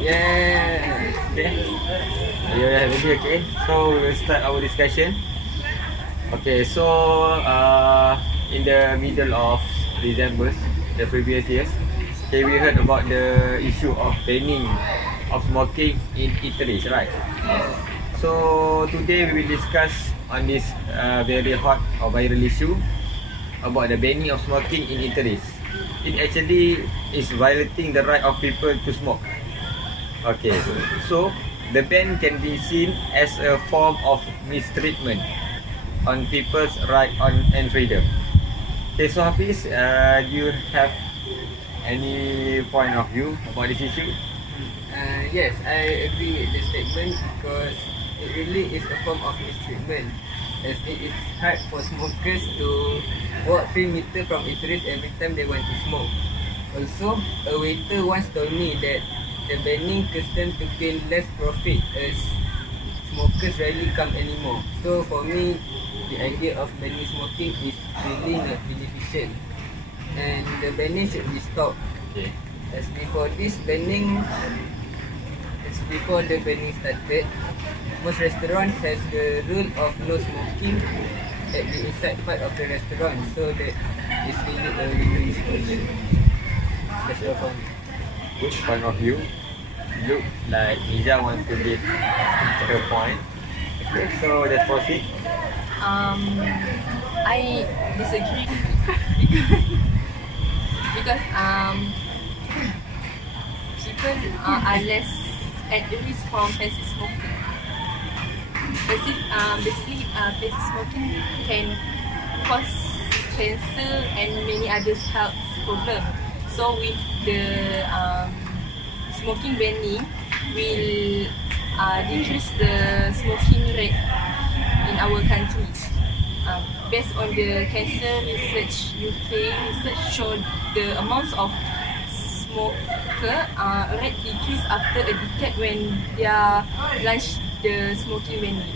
Yeah. Okay. Yeah, ready? Okay. So we'll start our discussion. Okay. So in the middle of December, the previous years, okay, we heard about the issue of banning of smoking in eateries, right? So today we will discuss on this very hot or viral issue about the banning of smoking in eateries. It actually is violating the right of people to smoke. Okay, so the ban can be seen as a form of mistreatment on people's right and freedom. Okay, so Hafiz, do you have any point of view about this issue? Yes, I agree with the statement because it really is a form of mistreatment, as it is hard for smokers to walk 3 meters from eateries every time they want to smoke. Also, a waiter once told me that the banning custom to gain less profit as smokers rarely come anymore. So for me, the idea of banning smoking is really not beneficial, and the banning should be stopped. Okay. As before the banning started, most restaurants has the rule of no smoking at the inside part of the restaurant, so that is really a win-win solution. That's all for me. Good point of view. Look like Miza wants to give her point. Okay, so let's proceed. I disagree because people are less at risk from passive smoking. Basically, passive smoking can cause cancer and many other health problems. So with the smoking banning, will decrease the smoking rate in our country. Based on the cancer research, UK research showed the amounts of smoker rate decrease after a decade when they launched the smoking banning.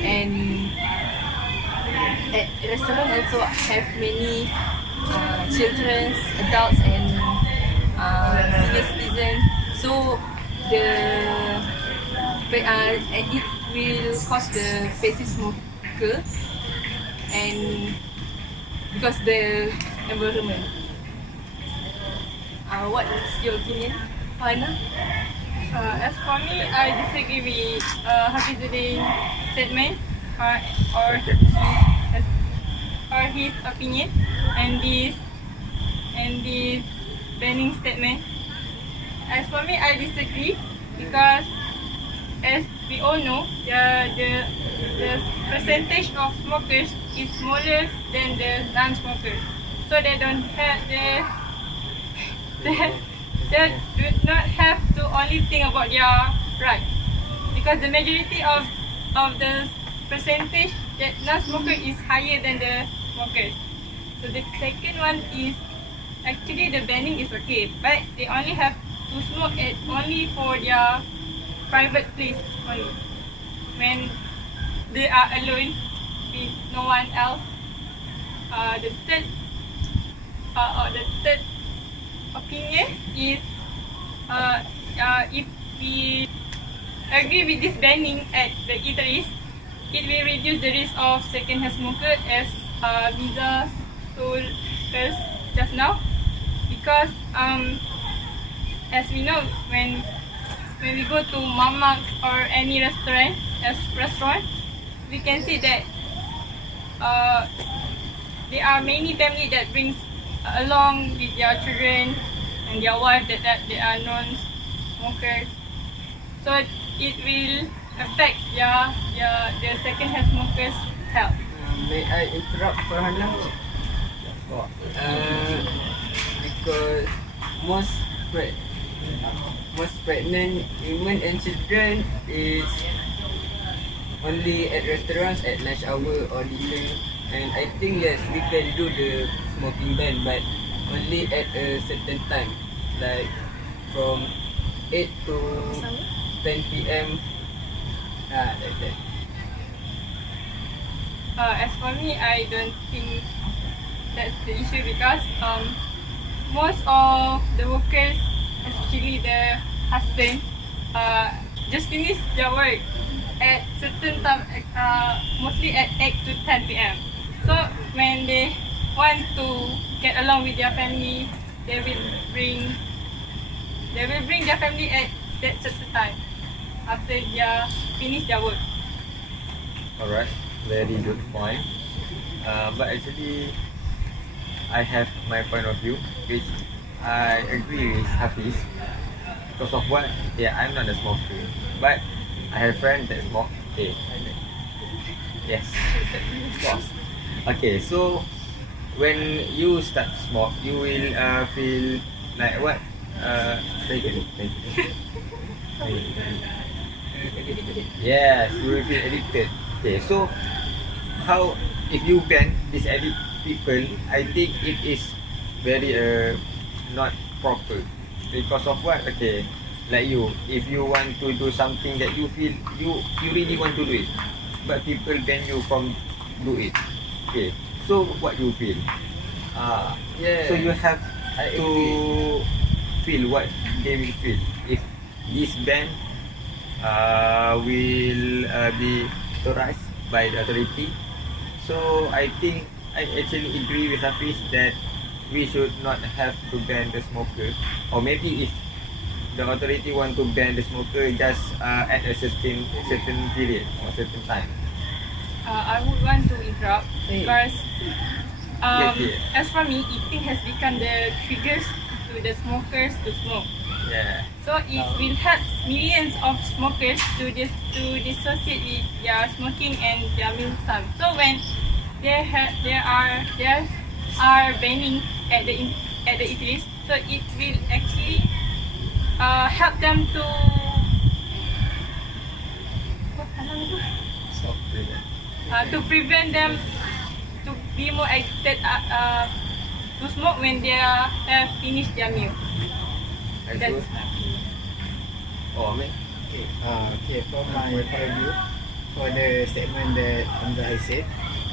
And at restaurant also have many children, adults and senior citizens. So it will cause the passive smoker and because the environment. What is your opinion, Farhana? As for me, I disagree with Hafiz's statement or his opinion and this banning statement. As for me, I disagree because as we all know, the percentage of smokers is smaller than the non-smokers, so they don't have they do not have to only think about their rights, because the majority of the percentage that non-smoker is higher than the smokers. So the second one is actually the banning is okay, but they only have to smoke at only for their private place only. When they are alone with no one else. The third opinion is if we agree with this banning at the eateries, it will reduce the risk of second-hand smoker, as MIZA told us just now. Because as we know, when we go to mamak or any restaurant, we can see that there are many families that brings along with their children and their wife that they are non-smokers. So it will affect the second-hand smokers' health. May I interrupt, Farhana? Because most pregnant women and children is only at restaurants at lunch hour or dinner, and I think yes, we can do the smoking ban, but only at a certain time, like from 8 to 10 p.m. Like that. As for me, I don't think that's the issue because most of the workers, especially the husband just finish their work at certain time, mostly at 8 to 10 p.m. So when they want to get along with their family, they will bring their family at that certain time after they finish their work. Alright, very good point. But actually, I have my point of view, which I agree with Hafiz. Because of what? Yeah, I'm not a smoker, but I have friends that smoke. Okay. Yes, of course. Okay, so when you start to smoke, you will feel like what? Thank you. Yes, you will feel addicted. Okay, so how if you ban these addict people? I think it is very not proper. Because of what? Okay, like you, if you want to do something that you feel you really want to do it, but people ban you from do it. Okay, so what you feel? Yeah. So you have I to feel what they will feel if this ban will be authorized by the authority. So I think I actually agree with Hafiz that we should not have to ban the smoker, or maybe if the authority want to ban the smoker, just at a certain period or certain time. I would want to interrupt because Okay. as for me, eating has become the triggers to the smokers to smoke. Yeah. So it will help millions of smokers to dissociate with their smoking and their meal time. So when there are banning at the eateries, so it will actually help them to prevent them to be more addicted to smoke when they have finished their meal. That's Oh, man. Okay, from my point of view, for the statement that Hamzah has said,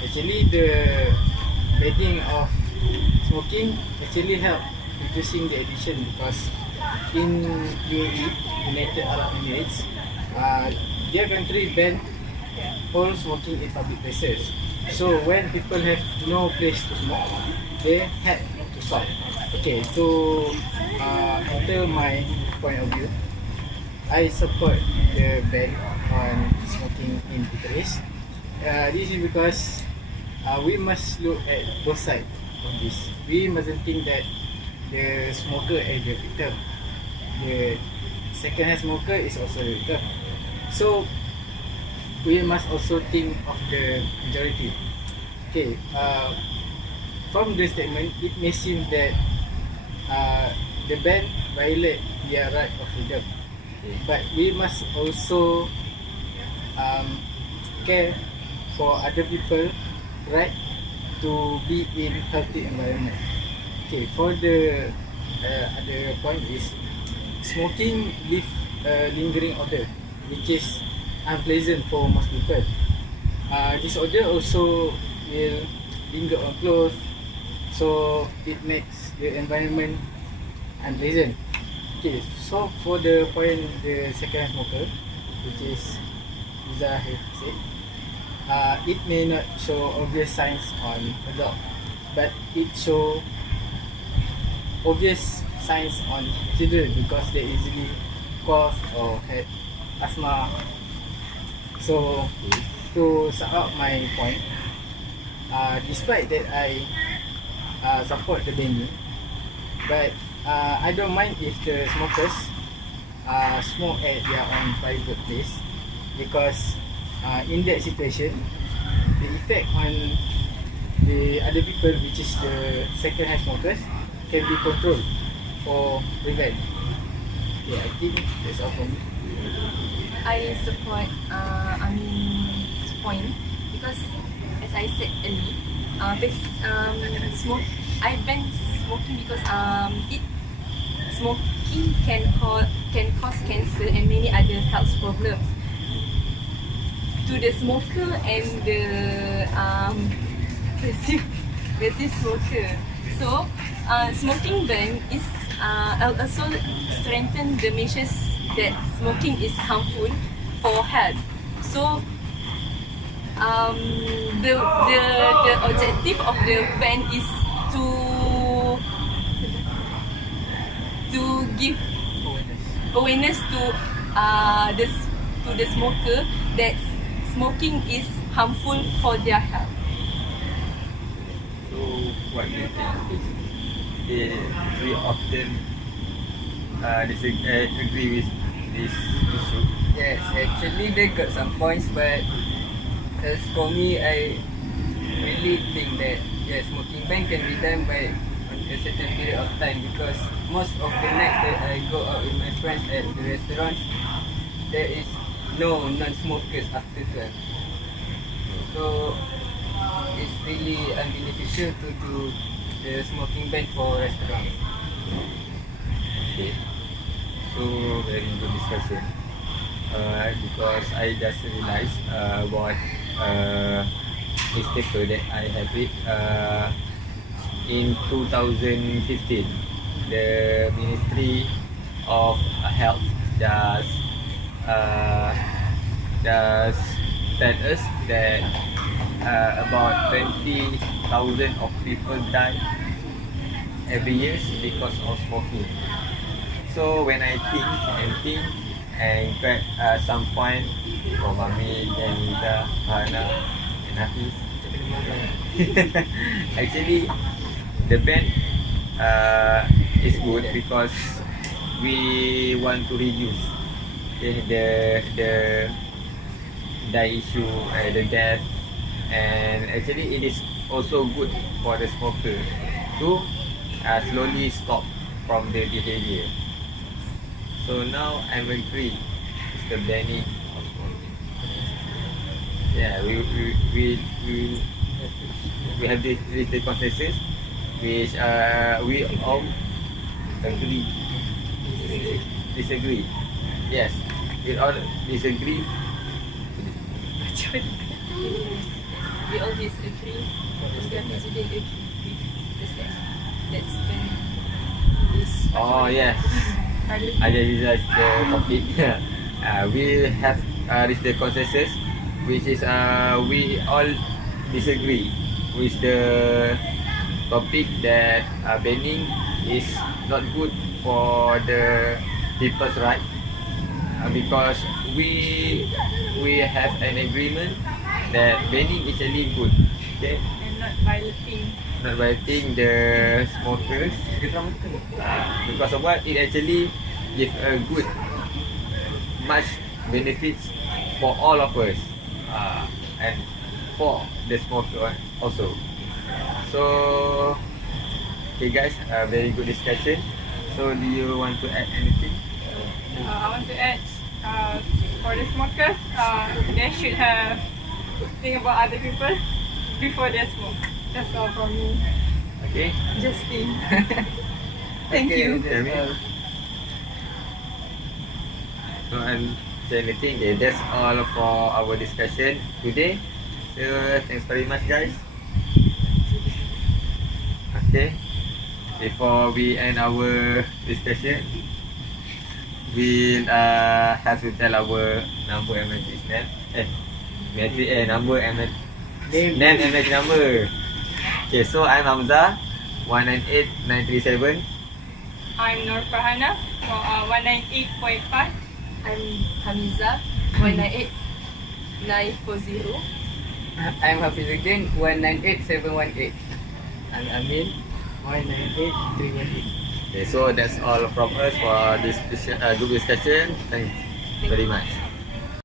actually the banning of smoking actually help reducing the addiction because in UAE, United Arab Emirates, their country ban all smoking in public places. So when people have no place to smoke, they had to stop. Okay, to enter my point of view, I support the ban on smoking in eateries. This is because we must look at both sides of this. We mustn't think that the smoker is the victim. The second-hand smoker is also the victim. So we must also think of the majority. Okay, from the statement, it may seem that the ban violate their right of freedom. But we must also care for other people right to be in healthy environment. Okay, for the other point is smoking leave a lingering odor which is unpleasant for most people. This odor also will linger on clothes, so it makes the environment unpleasant. Okay, so for the point the second smoker, which is MIZA has said, it may not show obvious signs on adult, but it show obvious signs on children because they easily cough or had asthma. So to sum up my point, despite that I support the banning, but I don't mind if the smokers smoke at their own private place because in that situation, the effect on the other people, which is the second-hand smokers, can be controlled or prevent. Yeah, I think that's all for me. I support Amin's point because as I said earlier, I ban smoking because smoking can cause cancer and many other health problems to the smoker and the passive smoker. So smoking ban is also strengthen the measures that smoking is harmful for health. So the objective of the ban is to give awareness to the smoker that smoking is harmful for their health. So what do you think? We often agree with this issue. Yes, actually they got some points, but as for me, I really think that yes, smoking ban can be done by a certain period of time, because most of the nights that I go out with my friends at the restaurants, there is no non-smokers after 12. So it's really unbeneficial to do the smoking ban for restaurants. Okay. So very good discussion. Because I just realized about newspaper that I have read in 2015. The Ministry of Health just tell us that about 20,000 of people die every year because of smoking. So when I think and get some point from AMIN and MIZA, FARHANA and HAFIZ, actually the ban is good because we want to reduce the issue, the death, and actually it is also good for the smoker to slowly stop from the behavior. So now I'm agree with the banning of smoking. Yeah, we have this the consensus, which we all agree. Disagree. Yes, we all disagree. We all disagree. The president agree with the step. That's when this. Oh yes, I just realized the topic. We have reached the consensus, which is we all disagree with the topic that banning is not good for the people's right, because we have an agreement that banning is really good, okay, And not violating the smokers, because of what it actually give a good much benefits for all of us, and for the smoker also. So okay guys, very good discussion. So do you want to add anything? I want to add, for the smokers, they should have think about other people before they smoke. That's all from me. Okay. Justin. Thank Okay, you. that's all. So I'm anything. Okay, that's all for our discussion today. So thanks very much guys. Okay. Before we end our discussion, we'll have to tell our number MSH name. Number MSH name MSH number. Okay, so I'm AMZAR 198937. I'm FARHANA, 198.5. I'm Hamiza, 198940. I'm HAFIZ again, 198718. I'm AMIN 198318. Okay, so that's all from us for this group discussion. Thanks very much.